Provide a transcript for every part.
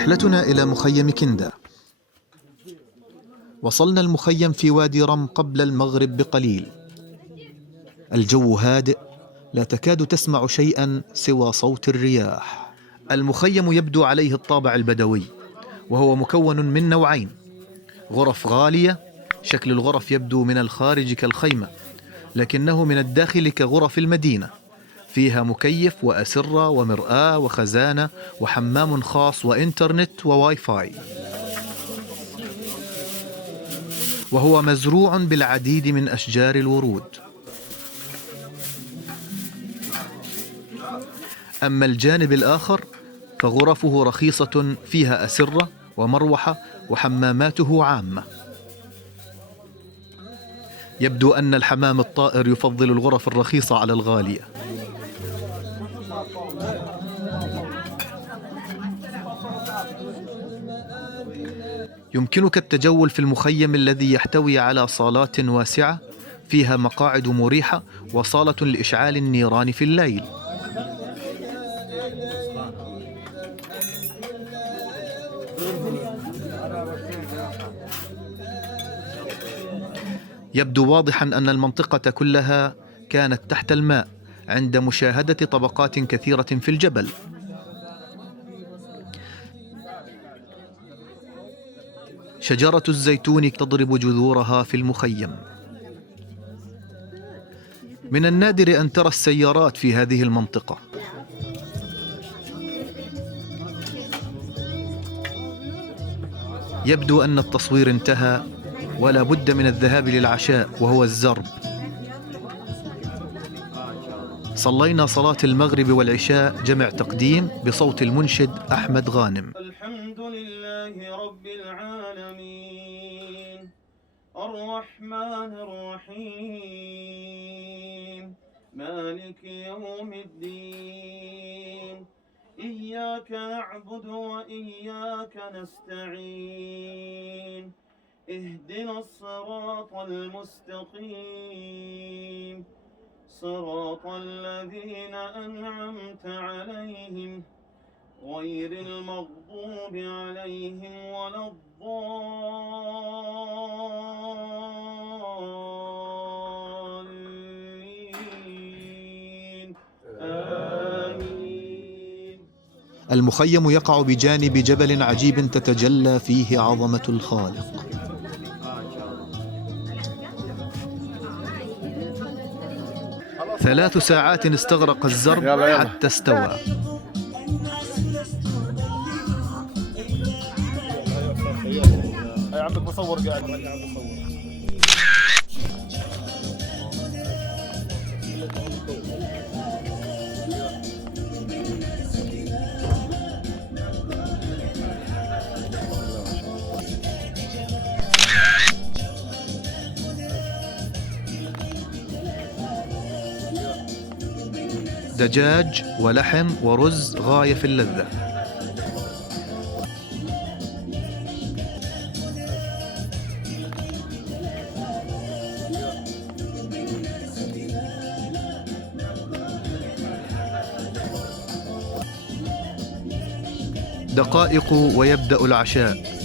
رحلتنا إلى مخيم كندا. وصلنا المخيم في وادي رم قبل المغرب بقليل. الجو هادئ، لا تكاد تسمع شيئا سوى صوت الرياح. المخيم يبدو عليه الطابع البدوي، وهو مكون من نوعين: غرف غالية، شكل الغرف يبدو من الخارج كالخيمة، لكنه من الداخل كغرف المدينة، فيها مكيف وأسرة ومرآة وخزانة وحمام خاص وإنترنت وواي فاي، وهو مزروع بالعديد من أشجار الورود. أما الجانب الآخر فغرفه رخيصة، فيها أسرة ومروحة وحماماته عامة. يبدو أن الحمام الطائر يفضل الغرف الرخيصة على الغالية. يمكنك التجول في المخيم الذي يحتوي على صالات واسعة فيها مقاعد مريحة وصالة لإشعال النيران في الليل. يبدو واضحا أن المنطقة كلها كانت تحت الماء عند مشاهدة طبقات كثيرة في الجبل. شجرة الزيتون تضرب جذورها في المخيم. من النادر أن ترى السيارات في هذه المنطقة. يبدو أن التصوير انتهى، ولا بد من الذهاب للعشاء وهو الزرب. صلينا صلاة المغرب والعشاء جمع تقديم بصوت المنشد أحمد غانم. الحمد لله رب العالمين الرحمن الرحيم مالك يوم الدين إياك نعبد وإياك نستعين اهدنا الصراط المستقيم صراط الذين أنعمت عليهم غير المغضوب عليهم ولا الضالين آمين. المخيم يقع بجانب جبل عجيب تتجلى فيه عظمة الخالق. 3 ساعات استغرق الزرب حتى استوى. عندك مصور قاعد دجاج ولحم ورز غاية في اللذة. دقائق ويبدأ العشاء.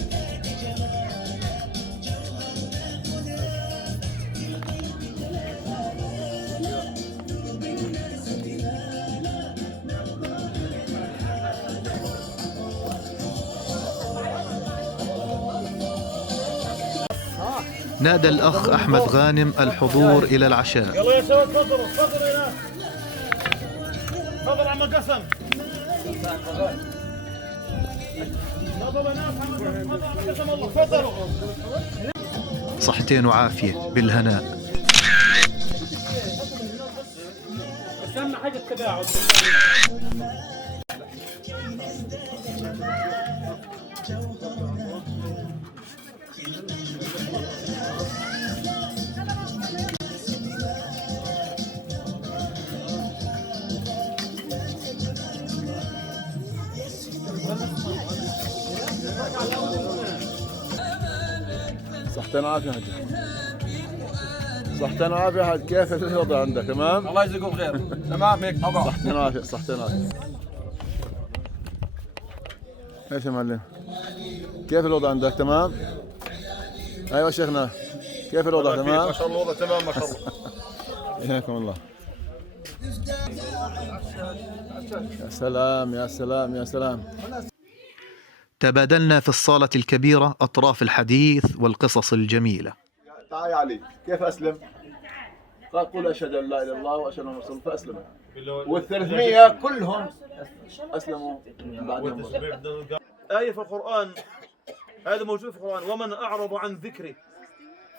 نادى الأخ أحمد غانم الحضور إلى العشاء. يلا يا شباب تفضلوا تفضلوا هنا. تفضل عم قسم. تفضلوا هنا عم قسم الله تفضلوا. صحتين وعافية بالهناء. بس أهم حاجة التباعد. صحتين وعافية حاج. صحتين وعافية حاج، كيف الوضع عندك؟ تمام؟ الله يجزيكم خير. تمام هيك. صحتين وعافية، صحتين وعافية. ايش يا معلم؟ كيف الوضع عندك تمام؟ ايوه شيخنا، كيف الوضع تمام؟ ما شاء الله، الوضع تمام ما شاء الله. حياكم الله. يا سلام يا سلام يا سلام. تبادلنا في الصالة الكبيرة أطراف الحديث والقصص الجميلة. تعال يا علي، كيف اسلم؟ قال قل اشهد ان لا اله الا الله واشهد ان محمدا فاسلم. وال300 كلهم اسلموا بعدهم. آية في القرآن، هذا موجود في القرآن: ومن أعرض عن ذكري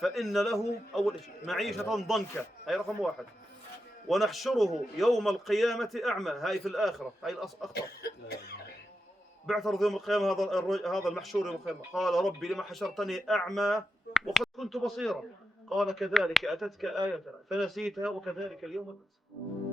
فإن له أول شيء معيشة ضنكا، هاي رقم 1. ونحشره يوم القيامة أعمى، هاي في الآخرة، هاي الأخطر. بعثرض يوم القيامة هذا المحشور يوم القيامة، قال ربي لما حشرتني أعمى وقد كنت بصيرا، قال كذلك أتتك آيتنا فنسيتها وكذلك اليوم تنسى.